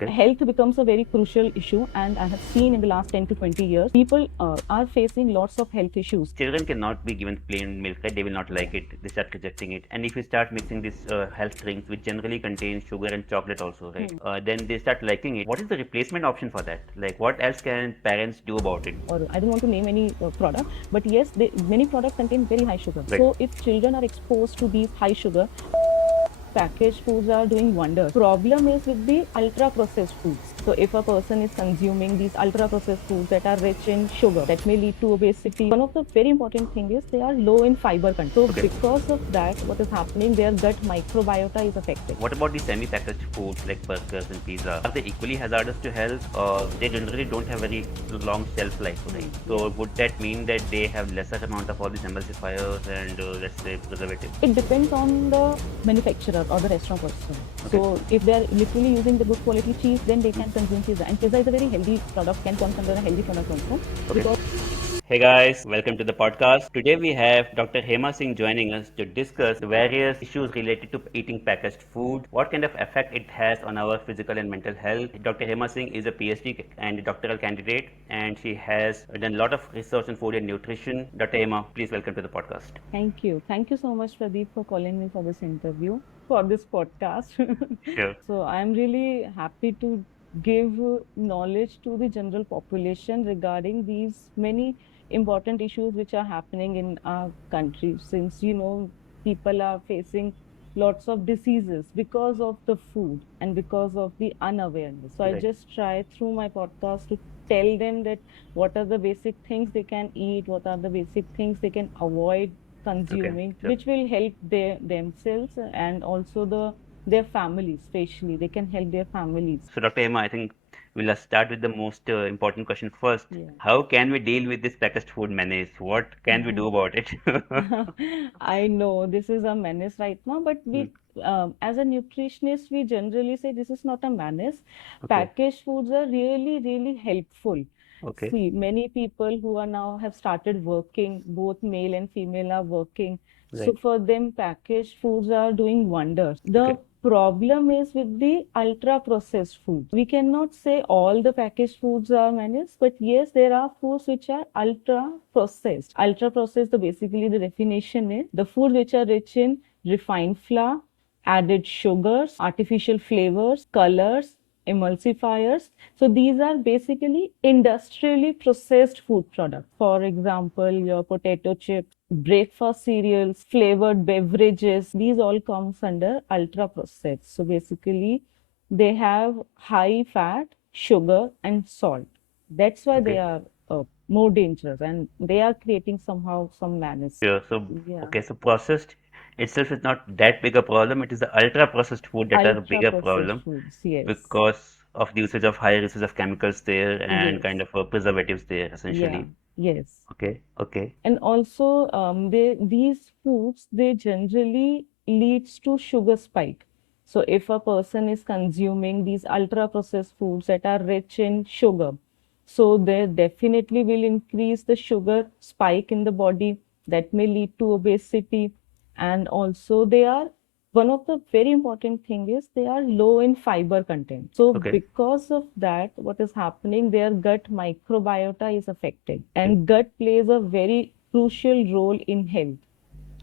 Okay. Health becomes a very crucial issue, and I have seen in the last 10 to 20 years, people are facing lots of health issues. Children cannot be given plain milk, right? They will not like it. They start rejecting it. And if you start mixing these health drinks, which generally contain sugar and chocolate also, right? Then they start liking it. What is the replacement option for that? Like, what else can parents do about it? Or I don't want to name any product, but yes, many products contain very high sugar. Right. So if children are exposed to these high sugar, packaged foods are doing wonders. Problem is with the ultra processed foods. So if a person is consuming these ultra processed foods that are rich in sugar, that may lead to obesity. One of the very important thing is they are low in fiber content. So Okay. because of that, what is happening, their gut microbiota is affected. What about the semi-packaged foods like burgers and pizza? Are they equally hazardous to health, or they generally don't have very long shelf life, right? So would that mean that they have lesser amount of all these emulsifiers and let's say preservatives? It depends on the manufacturer or the restaurant person. Okay. So if they're literally using the good quality cheese, then they can consume pizza. And pizza is a very healthy product, can come under a healthy product also. Okay. Because Hey guys, welcome to the podcast. Today we have Dr. Hema Singh joining us to discuss the various issues related to eating packaged food, what kind of effect it has on our physical and mental health. Dr. Hema Singh is a PhD and doctoral candidate, and she has done a lot of research on food and nutrition. Dr. Hema, please welcome to the podcast. thank you. Thank you so much, Pradeep, for calling me for this interview, for this podcast. Sure. So I'm really happy to give knowledge to the general population regarding these many important issues which are happening in our country, since people are facing lots of diseases because of the food and because of the unawareness. So I Right. just try through my podcast to tell them that what are the basic things they can eat, what are the basic things they can avoid Okay. consuming, Sure. which will help themselves and also their families. Especially they can help their families. So, Dr. Hema, I think we'll start with the most important question first. Yeah. How can we deal with this packaged food menace? What can we do about it? I know this is a menace right now, but Hmm. as a nutritionist, we generally say this is not a menace. Okay. Packaged foods are really, really helpful. Okay. See, many people who are now have started working, both male and female are working. So Right. for them, packaged foods are doing wonders. Okay. The problem is with the ultra processed foods. We cannot say all the packaged foods are menace, but yes, there are foods which are ultra processed. Ultra processed, basically the definition is the food which are rich in refined flour, added sugars, artificial flavors, colors, emulsifiers. So these are basically industrially processed food products. For example, your potato chips, breakfast cereals, flavored beverages, these all comes under ultra processed. So basically they have high fat, sugar and salt. That's why they Okay. are more dangerous, and they are creating somehow some menace. Sure. So, Yeah, okay. So, processed itself is not that big a problem. It is the ultra processed food that are a ultra bigger processed problem foods. Yes. because of the usage of high usage of chemicals there and kind Yes. of preservatives there, Yeah. essentially. Yes. Okay. Okay. And also, these foods, they generally leads to sugar spike. So if a person is consuming these ultra processed foods that are rich in sugar, so they definitely will increase the sugar spike in the body, that may lead to obesity. And also they are, one of the very important thing is they are low in fiber content. So Okay. because of that, what is happening, their gut microbiota is affected, and gut plays a very crucial role in health.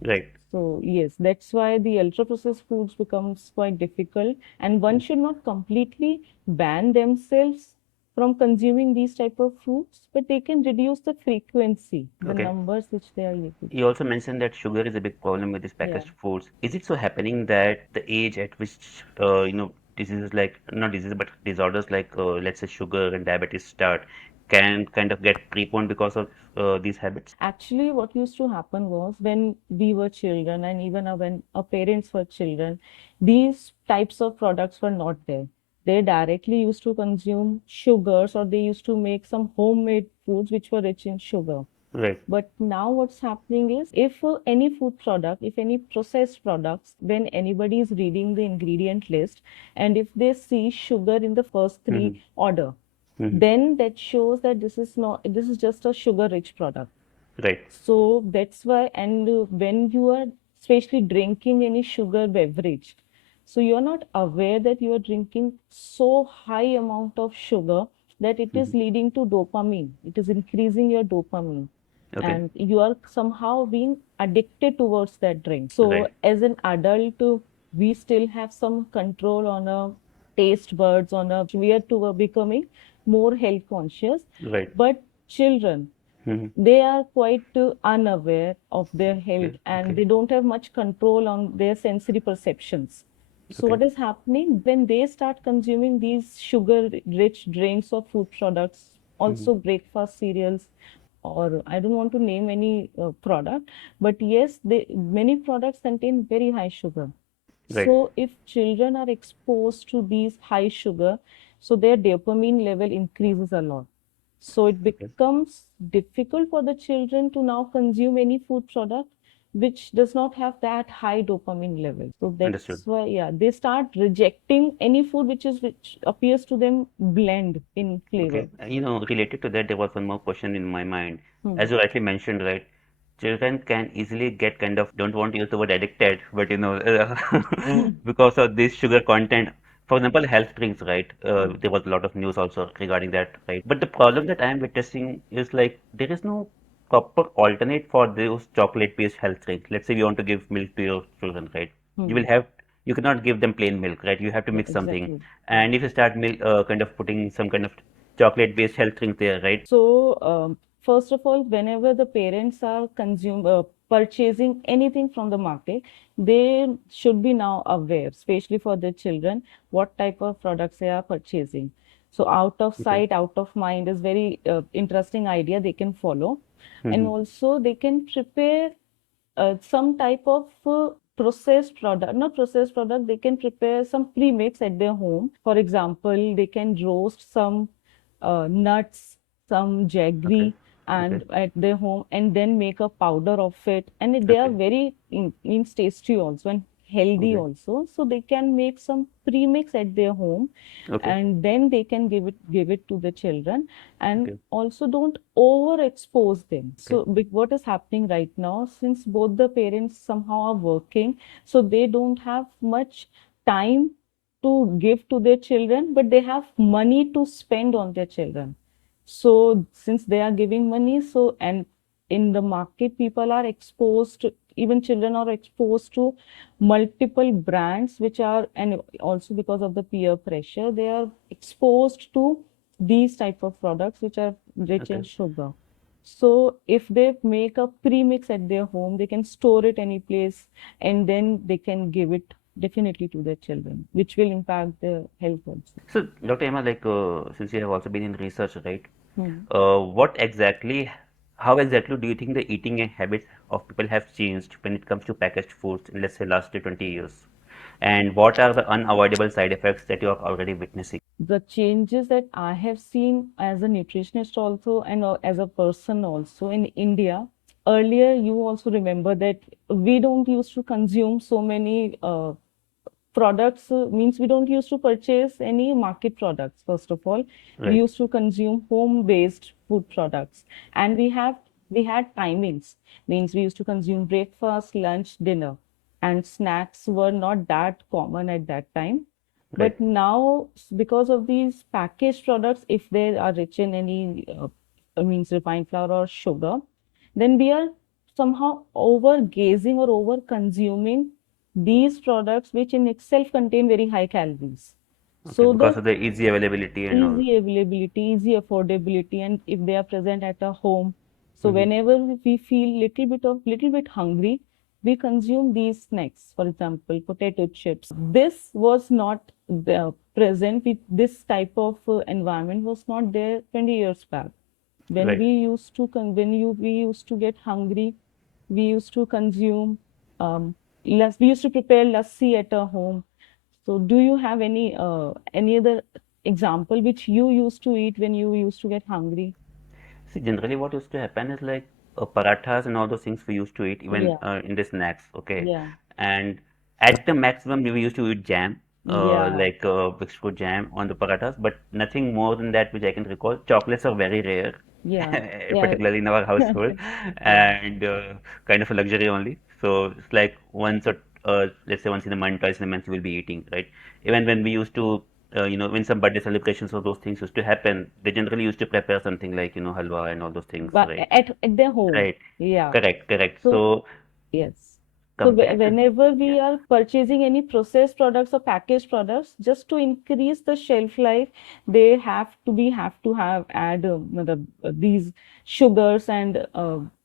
Right. So yes, that's why the ultra processed foods becomes quite difficult, and one should not completely ban themselves from consuming these type of foods, but they can reduce the frequency, the Okay. numbers which they are using. You also mentioned that sugar is a big problem with these Yeah. packaged foods. Is it so happening that the age at which diseases like not diseases but disorders like let's say sugar and diabetes start can kind of get preponed because of these habits? Actually, what used to happen was when we were children, and even when our parents were children, these types of products were not there. They directly used to consume sugars, or they used to make some homemade foods which were rich in sugar. Right. But now what's happening is, if any food product, if any processed products, when anybody is reading the ingredient list, and if they see sugar in the first Mm-hmm. three order, Mm-hmm. then that shows that this is just a sugar rich product. Right. So that's why, and when you are especially drinking any sugar beverage, So you're not aware that you are drinking so high amount of sugar that it is Hmm. leading to dopamine. It is increasing your dopamine, Okay. and you are somehow being addicted towards that drink. So Right. as an adult, we still have some control on our taste buds, on our we are to becoming more health conscious. Right. But children, Hmm. they are quite unaware of their health, Okay. and Okay. they don't have much control on their sensory perceptions. So Okay. what is happening when they start consuming these sugar rich drinks or food products, Hmm. also breakfast cereals, or I don't want to name any product, but yes, many products contain very high sugar. Right. So if children are exposed to these high sugar, so their dopamine level increases a lot. So it Okay. becomes difficult for the children to now consume any food product which does not have that high dopamine level. So Understood. that's why, yeah, they start rejecting any food which appears to them bland in flavor. Okay. Related to that, there was one more question in my mind. Hmm. As you rightly mentioned, right, children can easily get kind of, don't want to use the word addicted, but Hmm. because of this sugar content. For example, health drinks, right? Hmm. There was a lot of news also regarding that, right? But the problem that I am witnessing is like there is no proper alternate for those chocolate-based health drinks. Let's say you want to give milk to your children, right? You Hmm. will have, you cannot give them plain milk, right? You have to Yeah, mix something. exactly. Yeah. And if you start kind of putting some kind of chocolate-based health drink there, right? So, first of all, whenever the parents are purchasing anything from the market, they should be now aware, especially for the children, what type of products they are purchasing. So, out of Okay. sight, out of mind is very interesting idea they can follow, and Mm-hmm. also they can prepare some type of processed product, not processed product, they can prepare some premix at their home. For example, they can roast some nuts, some Okay. jaggery, Okay. and at their home, and then make a powder of it. And they are Okay. very means tasty also and healthy Okay. also. So they can make some premix at their home, Okay. and then they can give it to the children, and Okay. also don't overexpose them. Okay. So what is happening right now, since both the parents somehow are working, so they don't have much time to give to their children, but they have money to spend on their children. So since they are giving money, so and in the market, people are exposed, even children are exposed to multiple brands, which are, and also because of the peer pressure, they are exposed to these type of products which are rich in Okay. sugar. So if they make a premix at their home, they can store it any place, and then they can give it definitely to their children, which will impact their health also. So, Dr. Emma, like, since you have also been in research, right? Hmm. What exactly, how exactly do you think the eating habits of people have changed when it comes to packaged foods in, let's say, last 20 years? And what are the unavoidable side effects that you are already witnessing? The changes that I have seen as a nutritionist also, and as a person also in India, earlier you also remember that we don't used to consume so many products, means we don't used to purchase any market products. First of all, we Right. used to consume home based food products, and we had timings, means we used to consume breakfast, lunch, dinner, and snacks were not that common at that time. Right. But now, because of these packaged products, if they are rich in any means refined flour or sugar, then we are somehow over gazing or over consuming these products, which in itself contain very high calories. Okay. So Because the of the easy availability and all. easy availability, easy affordability, and if they are present at a home, so Hmm. whenever we feel little bit hungry, we consume these snacks. For example, potato chips. This was not present with this type of environment was not there 20 years back. When Right. we used to we used to get hungry, we used to consume we used to prepare lassi at our home. So do you have any other example which you used to eat when you used to get hungry? See, generally what used to happen is like parathas and all those things we used to eat even Yeah, in the snacks, okay? yeah, And at the maximum we used to eat jam, yeah, like mixed fruit jam on the parathas, but nothing more than that which I can recall. Chocolates are very rare, yeah, yeah, particularly in our household, yeah, and kind of a luxury only. So it's like once or let's say once in a month, twice in a month, you will be eating, right? Even when we used to, when some birthday celebrations or those things used to happen, they generally used to prepare something like, halwa and all those things, But right? at their home, Right. yeah. Correct, correct. So So yes. So compared to, whenever yeah, we are purchasing any processed products or packaged products, just to increase the shelf life, they have to have add these sugars and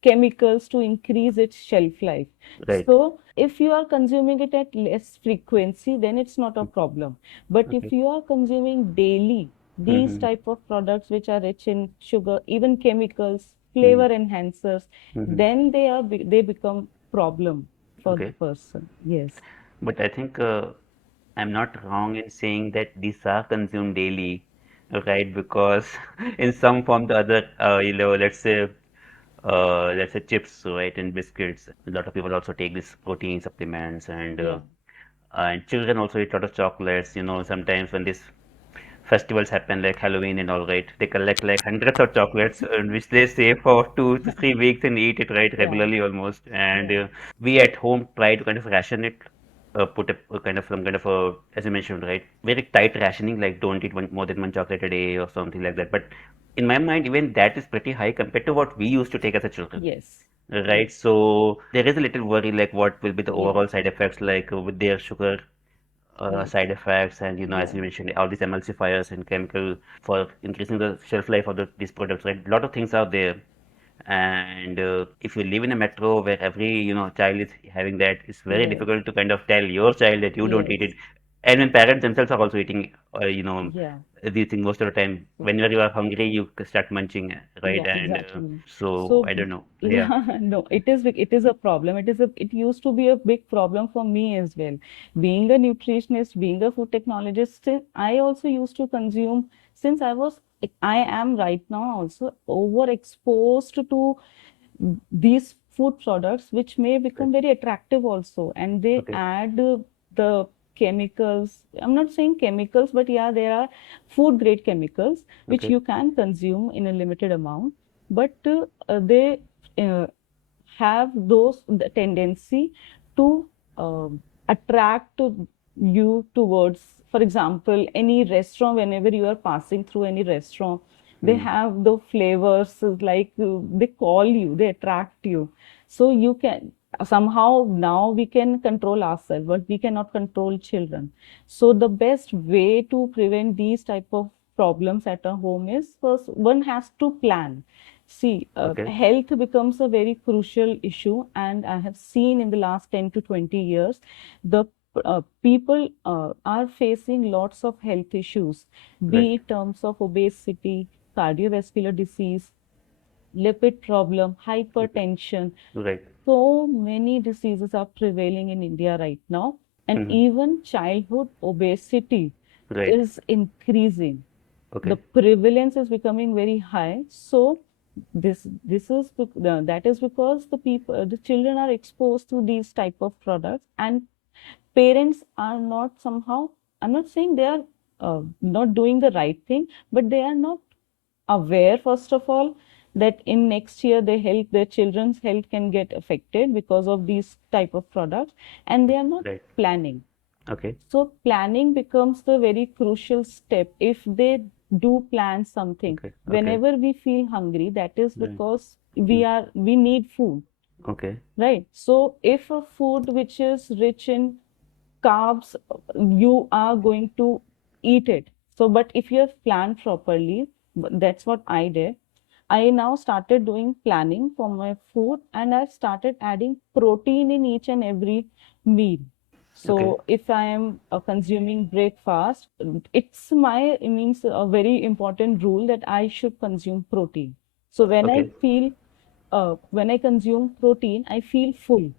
chemicals to increase its shelf life. right. So if you are consuming it at less frequency, then it's not a problem. But if Okay. you are consuming daily these Mm-hmm. type of products which are rich in sugar, even chemicals, Mm-hmm. flavor enhancers, Mm-hmm. then they become problem for the Okay. person. Yes, But I think I'm not wrong in saying that these are consumed daily, right? Because in some form or the other, let's say chips, right, and biscuits. A lot of people also take these protein supplements, yeah, and children also eat a lot of chocolates. Sometimes when these festivals happen, like Halloween and all, right, they collect like hundreds of chocolates, which they save for 2 to 3 weeks and eat it right yeah, regularly almost. And yeah, we at home try to kind of ration it, put a kind of some kind of a, as you mentioned, right, very tight rationing, like don't eat more than one chocolate a day or something like that. But in my mind, even that is pretty high compared to what we used to take as a children. yes, Right, so there is a little worry like what will be the yes, overall side effects like with their sugar yes, side effects, and as yeah, you mentioned, all these emulsifiers and chemical for increasing the shelf life of these products, right? A lot of things are there. And if you live in a metro where every child is having that, it's very yes, difficult to kind of tell your child that you don't eat yes, it. And when parents themselves are also eating, yeah. these things most of the time, whenever you are hungry, you start munching, right? Yeah, And exactly. so So I don't know. Yeah. yeah, no, it is a problem. It used to be a big problem for me as well. Being a nutritionist, being a food technologist, I also used to consume since I am right now also overexposed to these food products which may Right. become very attractive also, and they Okay. add the chemicals. I'm not saying chemicals, but yeah, there are food grade chemicals which Okay. you can consume in a limited amount, but they uh, have those the tendency to attract to you towards, for example, any restaurant. Whenever you are passing through any restaurant, they Mm. have the flavors like they call you, they attract you. So you can somehow, now we can control ourselves, but we cannot control children. So the best way to prevent these type of problems at a home is, first one has to plan. See, Okay. health becomes a very crucial issue, and I have seen in the last 10 to 20 years, the people are facing lots of health issues, be Right. it terms of obesity, cardiovascular disease, lipid problem, Okay. hypertension. Right. So many diseases are prevailing in India right now, and Mhm. even childhood obesity Right. is increasing. The Okay. prevalence is becoming very high. So that is because the children are exposed to these type of products, and parents are not somehow, I'm not saying they are not doing the right thing, but they are not aware, first of all, that in next year their children's health can get affected because of these type of products, and they are not Right. planning. Okay. So planning becomes the very crucial step. If they do plan something, Okay. Okay. whenever we feel hungry, that is Right. because Mm. we need food, Okay. right? So if a food which is rich in carbs, you are going to eat it. So, but if you have planned properly, that's what I did. I now started doing planning for my food, and I started adding protein in each and every meal. Okay. So if I am consuming breakfast, it's my, it means a very important rule that I should consume protein. So Okay. when I consume protein, I feel full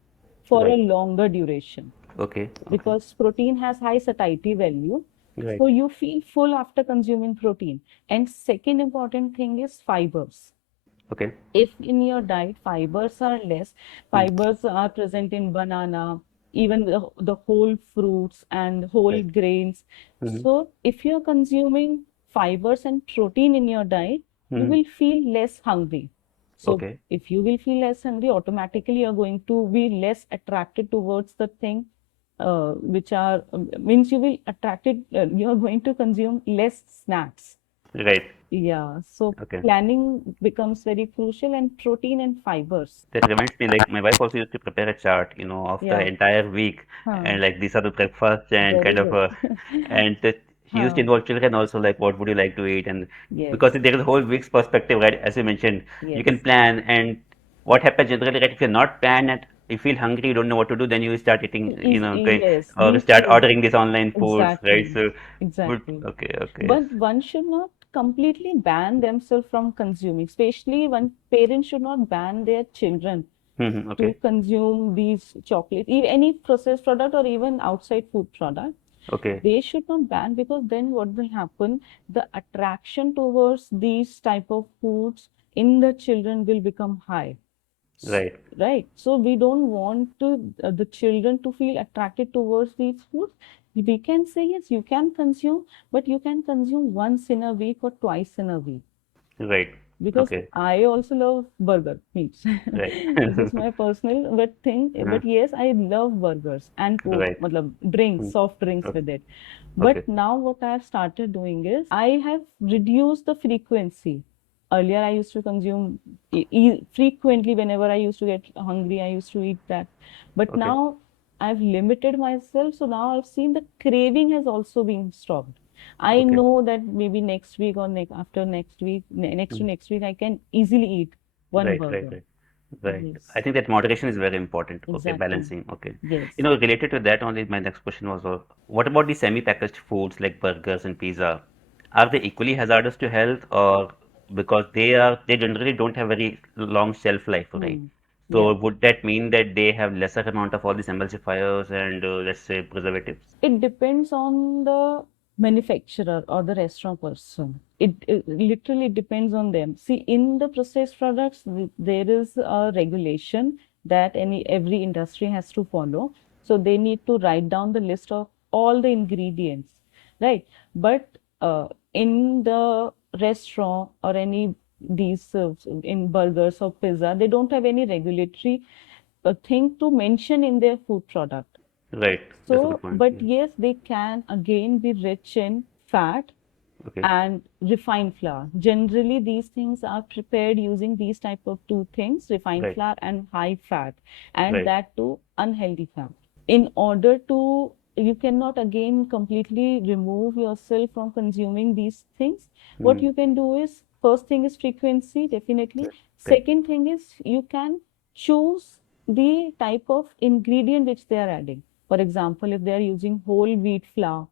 for a Right. longer duration, Okay. Okay. because protein has high satiety value. Right. So you feel full after consuming protein. And second important thing is fibers. Okay. If in your diet fibers are less, Mm. fibers are present in banana, even the whole fruits and whole Right. grains. Mm-hmm. So if you're consuming fibers and protein in your diet, you Mm-hmm. will feel less hungry. So Okay. if you will feel less hungry, automatically you're going to be less attracted towards the thing. which are means you will attracted you are going to consume less snacks. Right. Yeah, so Okay. planning becomes very crucial, and protein and fibers. That reminds me, like my wife also used to prepare a chart, of the Yeah, entire week, huh, and like these are the breakfast and very kind of good. and she used to Huh, involve children also, like what would you like to eat, and because yes, there is a whole week's perspective, right? As you mentioned, you can yes. plan, and what happens generally, right? If you're not planned and you feel hungry, you don't know what to do, then you start eating, going Yes, or me start too. ordering these online foods, right? Exactly, So, food, exactly. okay, okay, yes. But one should not completely ban themselves from consuming, especially one parent should not ban their children to Okay, consume these chocolate, any processed product or even outside food product. okay, They should not ban, because then what will happen? The attraction towards these type of foods in the children will become high. right, Right. So we don't want to the children to feel attracted towards these foods. We can say yes, you can consume, but you can consume once in a week or twice in a week. right, Because okay, I also love burger meats. right, This is my personal but thing. uh, But yes, I love burgers and Coke, right, matlab drinks, Hmm. soft drinks Okay, with it. okay, But now what I have started doing is I have reduced the frequency. Earlier, I used to consume frequently whenever I used to get hungry, I used to eat that. But okay, now I've limited myself. So now I've seen the craving has also been stopped. I okay. know that maybe next week or after next week, next to Hmm. next week, I can easily eat one Right, right, burger. right. Right. I Yes, think that moderation is very important. Okay, exactly. balancing. Okay. Yes. Related to that only, my next question was, what about the semi-packaged foods like burgers and pizza? Are they equally hazardous to health, or because they generally don't have very long shelf life, right? Hmm. So Yeah. would that mean that they have lesser amount of all these emulsifiers and let's say preservatives? It depends on the manufacturer or the restaurant person. It literally depends on them. See, in the processed products, there is a regulation that every industry has to follow. So they need to write down the list of all the ingredients, right? But in the restaurant or any these in burgers or pizza, they don't have any regulatory thing to mention in their food product. Right. That's a good So, point. but Yeah. yes, they can again be rich in fat Okay. and refined flour. Generally, these things are prepared using these type of two things, refined Right. flour and high fat, and Right. that too unhealthy fat. In order to, you cannot again completely remove yourself from consuming these things. What Hmm. you can do is, first thing is frequency, definitely. Right. Second thing is you can choose the type of ingredient which they are adding. For example, if they are using whole wheat flour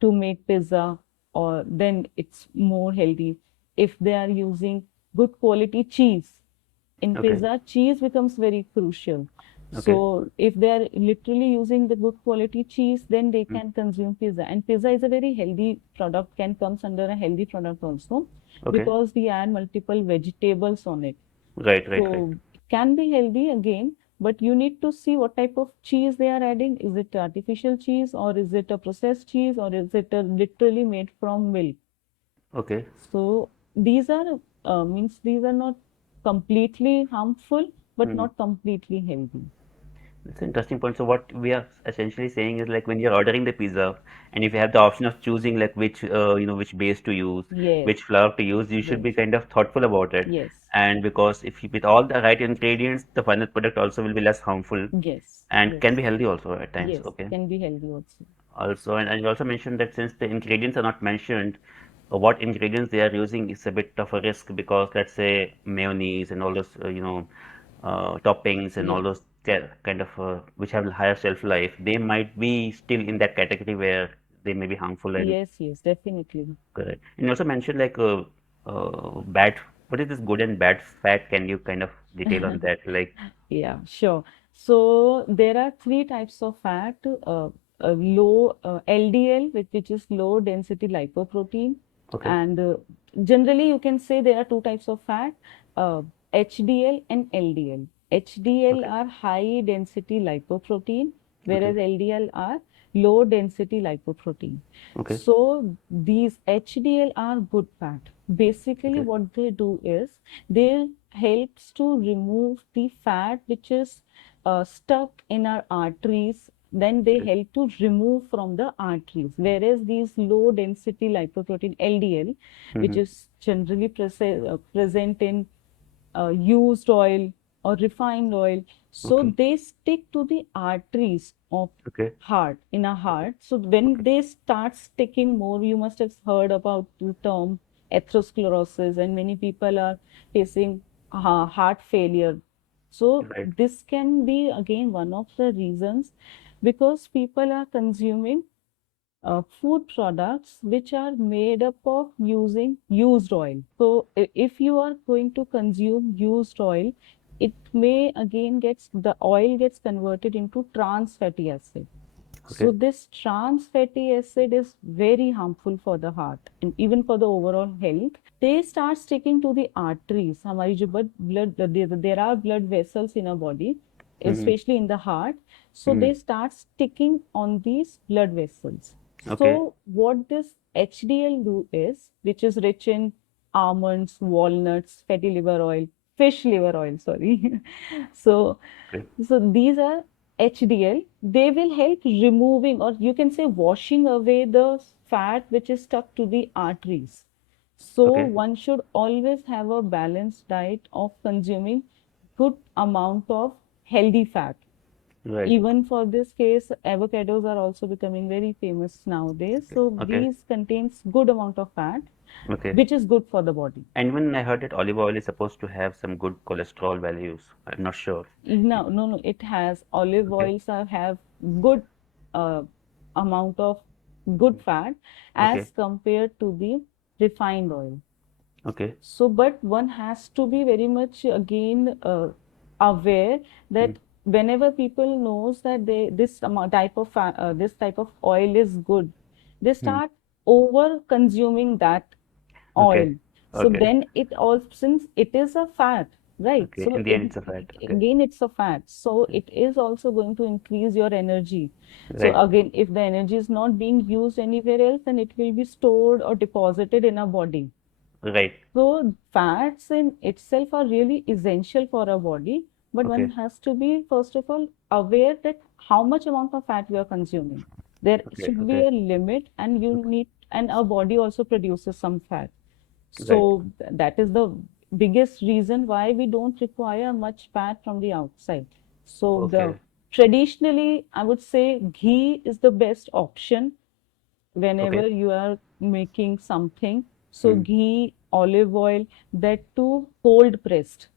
to make pizza, or then it's more healthy. If they are using good quality cheese, in Okay. pizza, cheese becomes very crucial. Okay. So if they are literally using the good quality cheese, then they Hmm. can consume pizza. And pizza is a very healthy product, can comes under a healthy product also, Okay. because we add multiple vegetables on it. Right. Right. Right. So it can be healthy again, but you need to see what type of cheese they are adding. Is it artificial cheese, or is it a processed cheese, or is it a literally made from milk? Okay. So these are means these are not completely harmful, but Hmm. not completely healthy. That's an interesting point. So what we are essentially saying is like when you're ordering the pizza, and if you have the option of choosing like which which base to use, Yes, which flour to use, you should yes, be kind of thoughtful about it. yes, And because if you with all the right ingredients, the final product also will be less harmful yes, and can yes, be healthy also at times. yes. Okay. Can be healthy also. Also, and you also mentioned that since the ingredients are not mentioned, what ingredients they are using is a bit of a risk because let's say mayonnaise and all those toppings and all Yes, those kind of which have higher shelf life, they might be still in that category where they may be harmful and yes, yes, definitely. correct. And you also mentioned like bad. What is this good and bad fat? Can you kind of detail on that? Like, Yeah, sure. So there are three types of fat, low LDL, which is low density lipoprotein, okay, and generally you can say there are two types of fat, uh, HDL and LDL. HDL okay, are high density lipoprotein, okay, whereas LDL are low density lipoprotein. okay, So these HDL are good fat. Basically, okay, what they do is they helps to remove the fat which is stuck in our arteries, then they Okay. help to remove from the arteries. Whereas these low density lipoprotein LDL, which Mm-hmm. is generally present in used oil or refined oil, so Okay. they stick to the arteries of Okay. heart in a Okay. heart. So when Okay. they start sticking more, you must have heard about the term atherosclerosis, and many people are facing heart failure. So Right. this can be again one of the reasons, because people are consuming food products which are made up of using used oil. So if you are going to consume used oil, it may again gets the oil gets converted into trans fatty acid. So Okay. this trans fatty acid is very harmful for the heart and even for the overall health. They start sticking to the arteries. हमारी जो blood there are blood vessels in our body, Mm-hmm. especially in the heart. So Mm-hmm. they start sticking on these blood vessels. Okay. So what this HDL do is, which is rich in almonds, walnuts, fatty liver oil, fish liver oil, sorry. So Okay. these are HDL. They will help removing, or you can say washing away the fat which is stuck to the arteries. So Okay. one should always have a balanced diet of consuming good amount of healthy fat. Right. Even for this case, avocados are also becoming very famous nowadays. So Okay. these contains good amount of fat, Okay. which is good for the body. And when I heard that olive oil is supposed to have some good cholesterol values, I'm not sure. No, no, no. It has olive Okay. oils have good uh, amount of good fat Okay. as compared to the refined oil. Okay. So, but one has to be very much again aware Mm. that whenever people knows that this type of this type of oil is good, they Mm. start over consuming that Okay. oil. So Okay. then it all, since it is a fat, right? Okay. So In the it end, it's a fat. Okay. again it's a fat. So it is also going to increase your energy. So Right. again, if the energy is not being used anywhere else, then it will be stored or deposited in our body. Right. So fats in itself are really essential for our body, but one Okay. has to be first of all aware that how much amount of fat we are consuming. There Okay. should be Okay. a limit, and you Okay. need, and our body also produces some fat. Right. So that is the biggest reason why we don't require much fat from the outside. So the Okay. traditionally, I would say ghee is the best option Okay. whenever you are making something. So Mm. ghee, olive oil, that too cold pressed.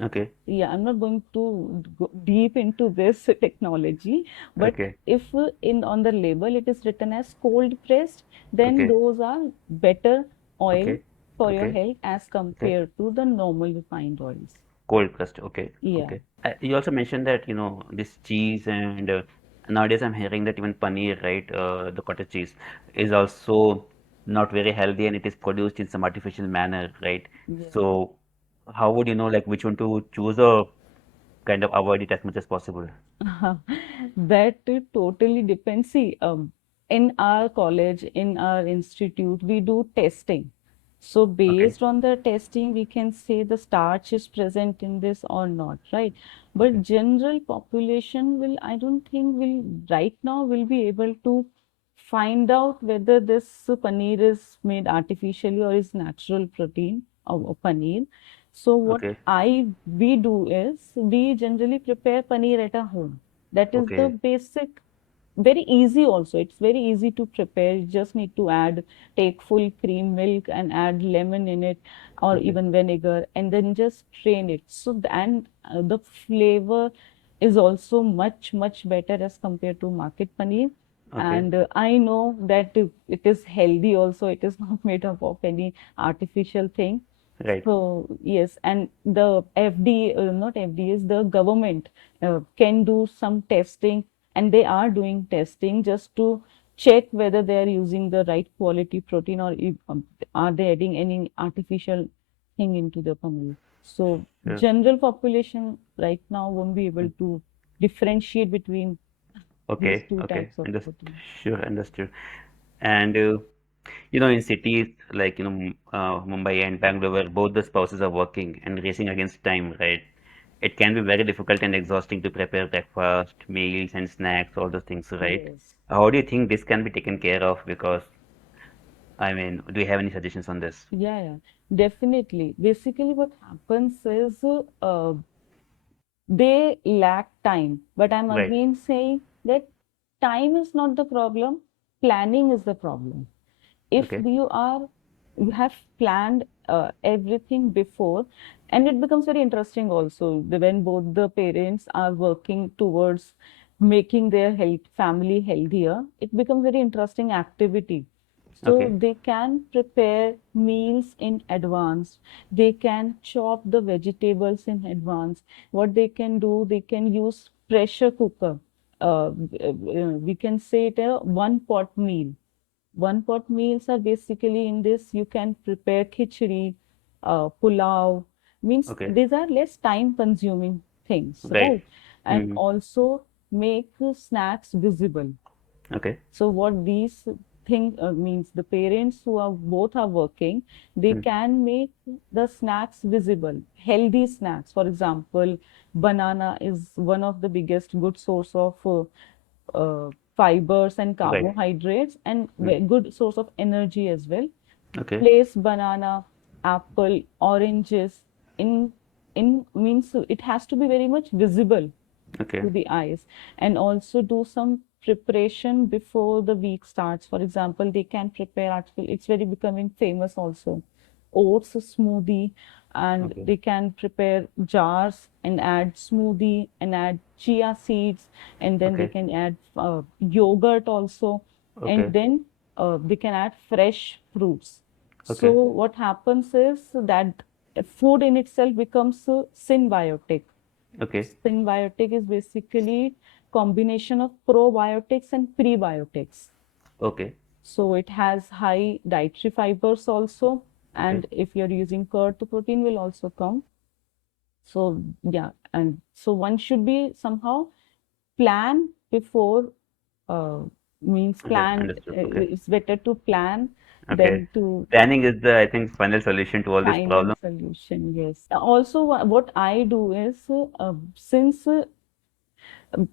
Okay. Yeah, I'm not going to go deep into this technology, but Okay. if in on the label it is written as cold pressed, then Okay. those are better oil Okay. for your Okay. health as Okay. compared to the normal refined oils. Cold crust. Okay. Yeah. Okay. You also mentioned that, this cheese and nowadays I'm hearing that even paneer, right, the cottage cheese is also not very healthy and it is produced in some artificial manner, right? Yeah. So how would you know like which one to choose or kind of avoid it as much as possible? That it totally depends. See, in our college, in our institute, we do testing. So Okay. based on the testing, we can say the starch is present in this or not, right? But Okay. general population will, I don't think will right now will be able to find out whether this paneer is made artificially or is natural protein or paneer. So what Okay. we do is we generally prepare paneer at a home. That is the Okay. basic, very easy also. It's very easy to prepare. You just need to take full cream milk and add lemon in it or Okay. even vinegar and then just strain it. So, and the flavor is also much better as compared to market paneer. Okay. And I know that it is healthy also. It is not made up of any artificial thing. Right. So yes, and the FD, not FD, is the government can do some testing, and they are doing testing just to check whether they are using the right quality protein or if, are they adding any artificial thing into the paneer. So Sure. general population right now won't be able Mm. to differentiate between these Okay. two Okay. types of protein. Sure. Understood. And in cities like Mumbai and Bangalore, where both the spouses are working and racing against time, right? it can be very difficult and exhausting to prepare breakfast, meals, and snacks, all those things, right? Yes. How do you think this can be taken care of? Because, I mean, do you have any suggestions on this? Yeah, yeah, definitely. Basically, what happens is they lack time. But I'm Right. again saying that time is not the problem, planning is the problem. If Okay. you have planned everything before, and it becomes very interesting also when both the parents are working towards making their health family healthier, it becomes very interesting activity. So Okay. they can prepare meals in advance. They can chop the vegetables in advance. What they can do, they can use pressure cooker. We can say it a one pot meal. One pot meals are basically in this. You can prepare khichdi, pulao. Means Okay. these are less time consuming things, Right. right? And Mm-hmm. also make snacks visible. Okay. So what these thing means, the parents who are both are working, they Mm. can make the snacks visible, healthy snacks. For example, banana is one of the biggest good source of fibers and Right. carbohydrates, and Mm. good source of energy as well. Okay. Place banana, apple, oranges in means it has to be very much visible Okay. to the eyes, and also do some preparation before the week starts. For example, they can prepare, actually it's very becoming famous also, oats smoothie, and Okay. they can prepare jars and add smoothie and add chia seeds, and then they Okay. can add yogurt also, and Okay. then they can add fresh fruits. So Okay. what happens is that food in itself becomes symbiotic. Okay. Symbiotic is basically combination of probiotics and prebiotics. Okay. So it has high dietary fibers also, Okay. and if you're using curd, the protein will also come. So yeah, and so one should be somehow plan before, uh, means Okay. plan. Understood. Okay. It's better to plan Okay. than to Planning is the, I think, final solution to all these final problems. solution. Yes. Also, what I do is, since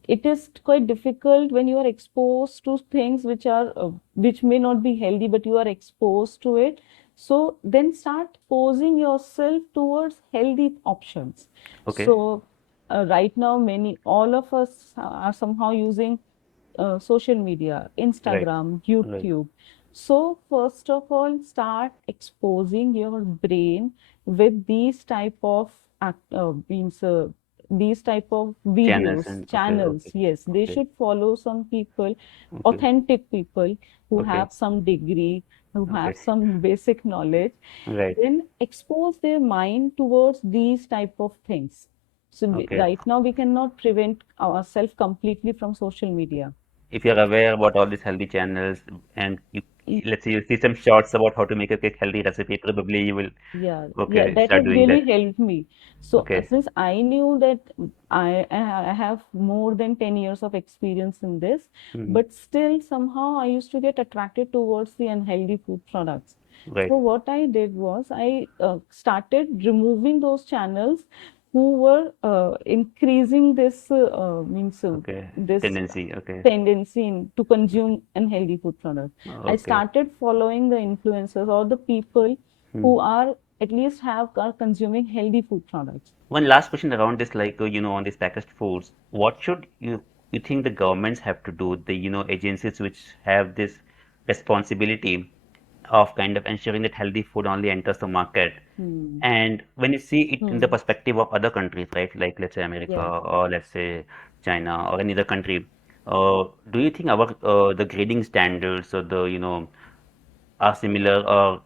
it is quite difficult when you are exposed to things which are which may not be healthy, but you are exposed to it. So then start posing yourself towards healthy options. Okay. So right now many all of us are somehow using social media, Right. Instagram, Right. YouTube. So first of all, start exposing your brain with these type of means these type of Channels videos, and okay. channels. Okay. Yes, they Okay. should follow some people, Okay. authentic people who Okay. have some degree, who Okay. have some basic knowledge. Right. Then expose their mind towards these type of things. So Okay. right now we cannot prevent ourselves completely from social media. If you're aware about all these healthy channels and you, let's say you see some shorts about how to make a quick healthy recipe, probably you will, Yeah, yeah, okay, that start has doing really that. helped me. So Okay. since I knew that I have more than 10 years of experience in this, Hmm. but still somehow I used to get attracted towards the unhealthy food products. Right. So what I did was I started removing those channels who were increasing this means Okay. this Tendency. Okay. tendency to consume unhealthy food products. I Okay. started following the influencers or the people Hmm. who are at least have are consuming healthy food products. One last question around this, like, on these packaged foods, what should you think the governments have to do, the, agencies which have this responsibility of kind of ensuring that healthy food only enters the market? Hmm. And when you see it in the Hmm. perspective of other countries, right, like let's say America Yeah. or let's say China or any other country, do you think our the grading standards or the are similar or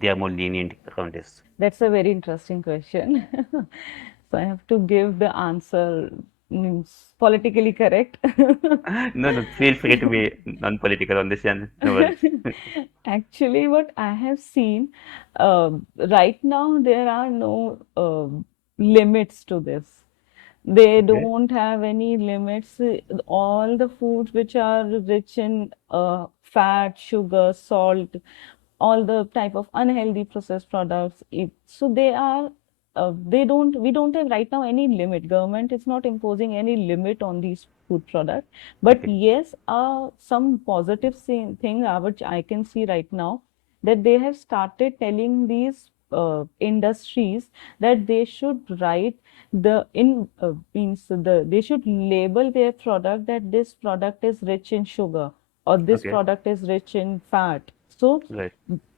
they are more lenient around this? That's a very interesting question. So I have to give the answer politically correct. No, no, feel free to be non-political on this channel. No worries. Actually, what I have seen, right now there are no limits to this. They Okay. don't have any limits. All the foods which are rich in fat, sugar, salt, all the type of unhealthy processed products, so they are we don't have right now any limit. Government is not imposing any limit on these food products. But Okay. yes, some positive thing which I can see right now, that they have started telling these industries that they should write they should label their product that this product is rich in sugar or this Okay. product is rich in fat. So Right.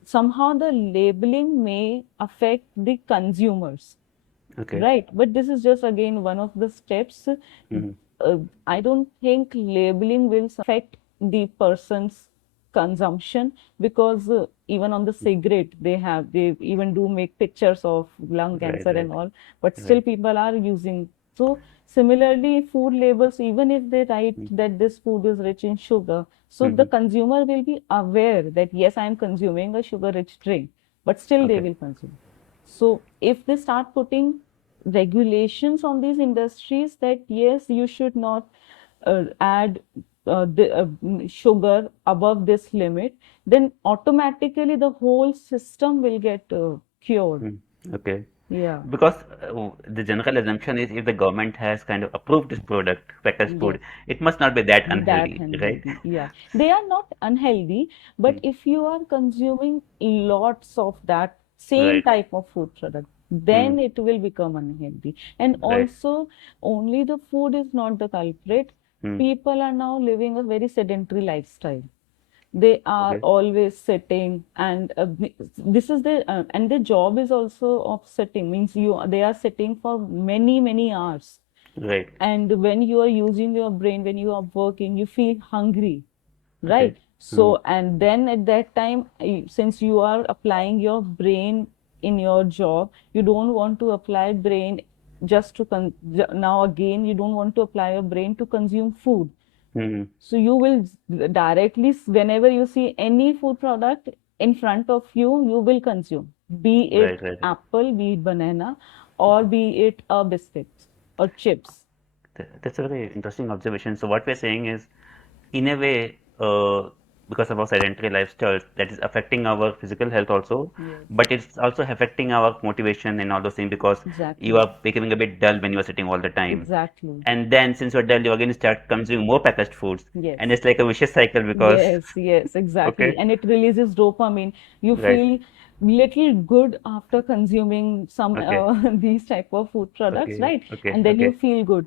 somehow the labeling may affect the consumers, Okay. right? But this is just again one of the steps. Mm-hmm. I don't think labeling will affect the person's consumption, because even on the cigarette they even do make pictures of lung Right. cancer Right. and all, but still Right. people are using. So similarly, food labels, even if they write Mm. that this food is rich in sugar, so the Mm-hmm. consumer will be aware that yes, I am consuming a sugar rich drink, but still they Okay. will consume. So if they start putting regulations on these industries that yes, you should not add sugar above this limit, then automatically the whole system will get cured. Mm. Okay. Yeah. Because the general assumption is if the government has kind of approved this product, packaged food, Yes. it must not be that That unhealthy, right? unhealthy. Yeah. They are not unhealthy, but Mm. if you are consuming lots of that same Right. type of food product, Mm. then it will become unhealthy. And Right. also, only the food is not the culprit. Mm. People are now living a very sedentary lifestyle. They are Okay. always sitting, and this is their and their job is also of sitting, means they are sitting for many hours. Right. And when you are using your brain, when you are working, you feel hungry, Okay. right? Mm. So, and then at that time, since you are applying your brain in your job, you don't want to apply brain just to now again, you don't want to apply your brain to consume food. Mm. So you will directly, whenever you see any food product in front of you, you will consume, be Right. it Right. Right. apple, be it banana, or be it a biscuit or chips. That's a very interesting observation. So what we're saying is, in a way, because of our sedentary lifestyles, that is affecting our physical health also, Yes, but it's also affecting our motivation and all those things because you exactly. are becoming a bit dull when you are sitting all the time. Exactly. And then since you're dull, you again start consuming more packaged foods, and Yes. it's like a vicious cycle because, Yes, exactly. okay, And it releases dopamine. You right, feel little good after consuming some okay, these type of food products, okay, right? okay, And then you okay, feel good.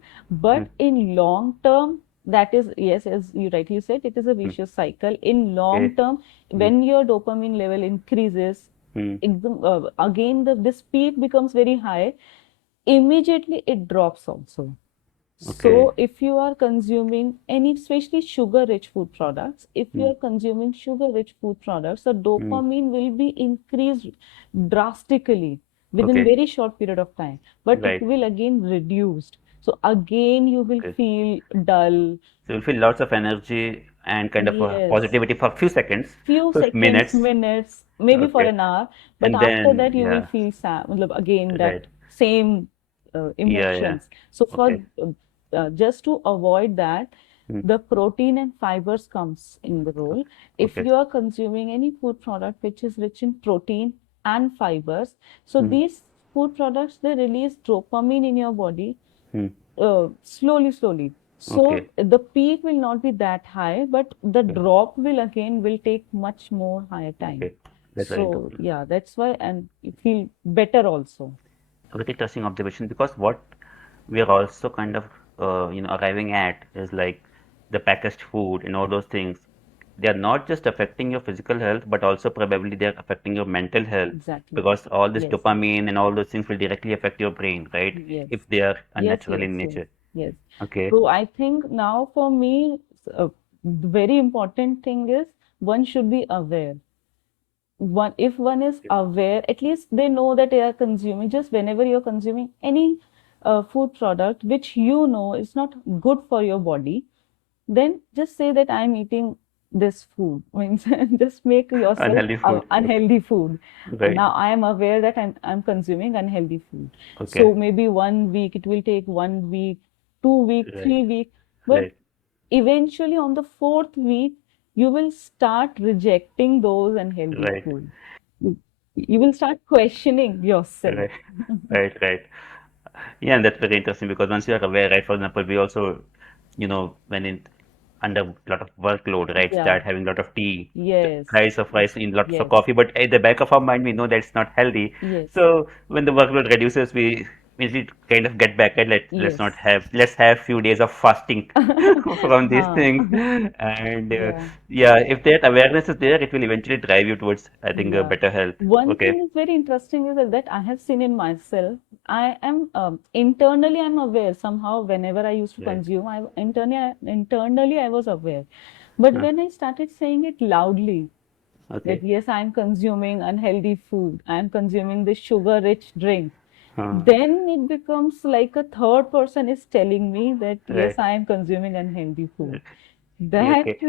mm, But in long term, that is, yes, as you rightly said, it is a mm, vicious cycle. In long okay, term, mm, when your dopamine level increases, mm, again, this peak becomes very high. Immediately, it drops also. okay, So, if you are consuming any, especially sugar-rich food products, if you mm, are consuming sugar-rich food products, the mm, dopamine will be increased drastically within okay, very short period of time, but it right, will again reduced. So again, you will okay. feel dull. So you'll feel lots of energy and kind of a Yes, positivity for a few seconds, few few seconds, minutes, minutes, maybe for okay, an hour, but and after then that you will yeah, feel sad, again right, that same yeah, yeah, emotions. So for okay, just to avoid that, mm, the protein and fibers comes in the role. If okay, you are consuming any food product which is rich in protein and fibers, so mm, these food products, they release dopamine in your body mm, slowly. So okay, the peak will not be that high, but the okay, drop will take much more higher time. okay, that's very So interesting. yeah, that's why, and you feel better also. A very interesting observation because what we are also kind of arriving at is like the packaged food and all those things. They are not just affecting your physical health, but also probably they are affecting your mental health Exactly. because all this Yes. dopamine and all those things will directly affect your brain, right? Yes. If they are Yes. unnatural Yes. in Yes. nature. Yes. Okay. So I think now for me, the very important thing is one should be aware. One, if one is aware, at least they know that they are consuming. Just whenever you're consuming any food product which you know is not good for your body, then just say that I'm eating this food. Means just make yourself Unhealthy food. Okay. unhealthy food. And Right. now I am aware that I'm consuming unhealthy food. Okay. So maybe 1 week, it will take 1 week, 2 week, Right. 3 week, but Right. eventually on the fourth week, you will start rejecting those unhealthy Right. food. You will start questioning yourself. Right, right. Yeah, and that's very interesting because once you are aware, right? For example, we also, when in under a lot of workload, right, Yeah. start having a lot of tea, Yes. rise of rice in lots of Yes. coffee, but at the back of our mind, we know that it's not healthy. Yes. So when the workload reduces, we kind of get back and Yes. let's have few days of fasting from these Huh. things. And Yeah. yeah, if that awareness is there, it will eventually drive you towards, I think, Yeah. better health. One Okay. thing is very interesting is that I have seen in myself. I am internally I'm aware somehow whenever I used to Right. consume, internally I was aware. But Uh, when I started saying it loudly, that okay. yes, I'm consuming unhealthy food, I'm consuming this sugar-rich drink, Uh, then it becomes like a third person is telling me that yes, right. I am consuming unhealthy food. Yeah, That, okay.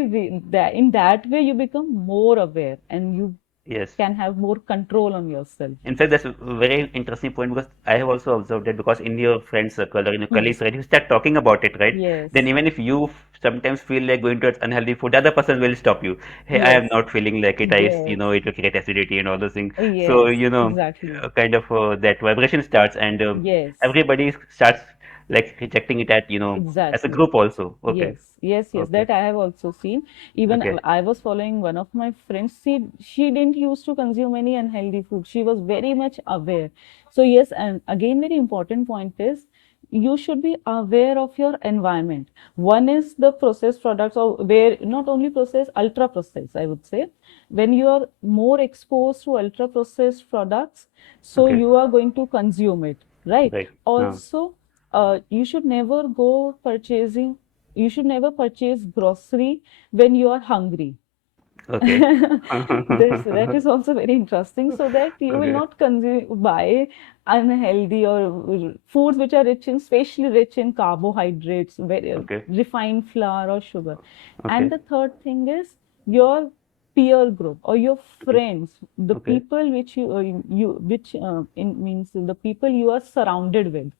that in that way you become more aware and you Yes. can have more control on yourself. In fact, that's a very interesting point because I have also observed that because in your friend circle or in your Hmm. colleagues, right, you start talking about it, right? Then Yes, even if you sometimes feel like going towards unhealthy food, the other person will stop you. Hey, I am yes, not feeling like it. yes, It will create acidity and all those things. So, yes, exactly. kind of that vibration starts and Yes. everybody starts like rejecting it at, as a Exactly. group also. Okay. Yes, yes, yes. Okay. That I have also seen. Even Okay. I was following one of my friends. She didn't used to consume any unhealthy food. She was very much aware. So yes, and again, very important point is you should be aware of your environment. One is the processed products, or where not only processed, ultra processed, I would say. When you are more exposed to ultra processed products, so Okay. you are going to consume it, right? Right. Also, you should never go purchasing, you should never purchase grocery when you are hungry. Okay. That is also very interesting, so that you will Okay. not consume buy unhealthy or foods which are rich in, especially rich in carbohydrates, very Okay. refined flour or sugar. And Okay. the third thing is your peer group or your Okay. friends, the Okay. people which you which in means the people you are surrounded with,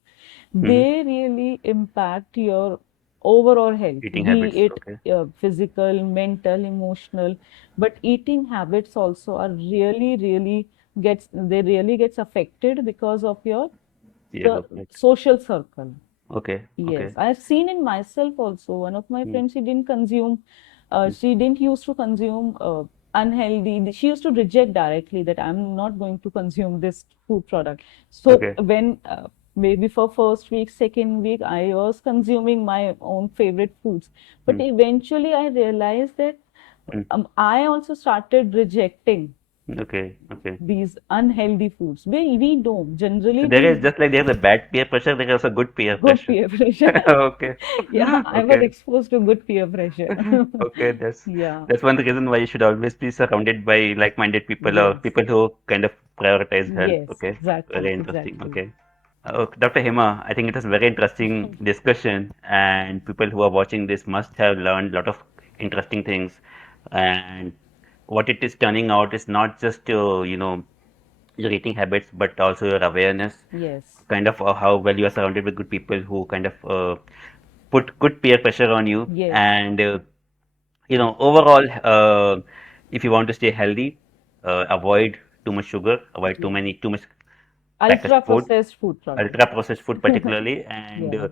Mm-hmm. they really impact your overall health, Eating be habits. it Okay. physical, mental, emotional. But eating habits also are really, really gets affected because of your Yeah. the Right. social circle. Okay. Yes, Okay. I've seen in myself also. One of my Mm, friends, mm, she didn't used to consume unhealthy. She used to reject directly that I'm not going to consume this food product. So okay. when maybe for first week, second week, I was consuming my own favorite foods. But Mm, eventually I realized that mm, I also started rejecting okay. Okay. these unhealthy foods. We don't So generally there is we just like there's a bad peer pressure, there is also good peer good pressure. peer pressure. Okay. Yeah, I was Okay. exposed to good peer pressure. Okay. That's Yeah. that's one reason why you should always be surrounded by like-minded people or Yes. people who kind of prioritize health. Yes. Okay. Exactly. Very interesting. Exactly. Okay. Dr. Hema, I think it was a very interesting discussion, and people who are watching this must have learned a lot of interesting things. And what it is turning out is not just your eating habits, but also your awareness, Yes. kind of how well you are surrounded with good people who kind of put good peer pressure on you, Yes. and overall, if you want to stay healthy, avoid too much sugar, avoid Yes. too much packaged Ultra food, processed food ultra products. processed food particularly, and Yeah.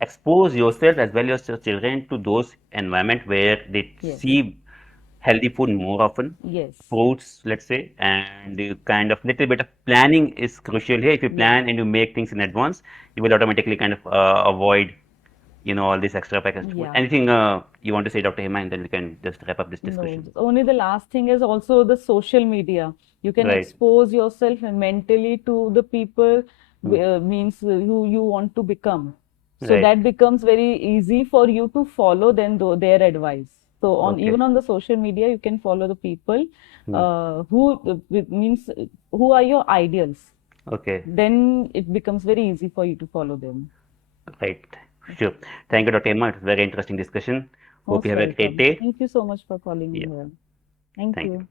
expose yourself as well as your children to those environment where they Yes. see healthy food more often, Yes. fruits, let's say, and you kind of little bit of planning is crucial here. If you Yes. plan and you make things in advance, you will automatically kind of avoid, all this extra packaged food. Yeah. Anything you want to say, Dr. Hema, and then we can just wrap up this No, discussion. only the last thing is also the social media. You can Right. expose yourself mentally to the people Hmm. means who you want to become. So Right. that becomes very easy for you to follow then their advice. So on Okay. even on the social media, you can follow the people Hmm. who means who are your ideals. Okay. Then it becomes very easy for you to follow them. Right. Sure. Thank you, Dr. Hema. It was a very interesting discussion. Hope you Most have a great welcome. day. Thank you so much for calling me Yeah. here. Thank Thank you. you.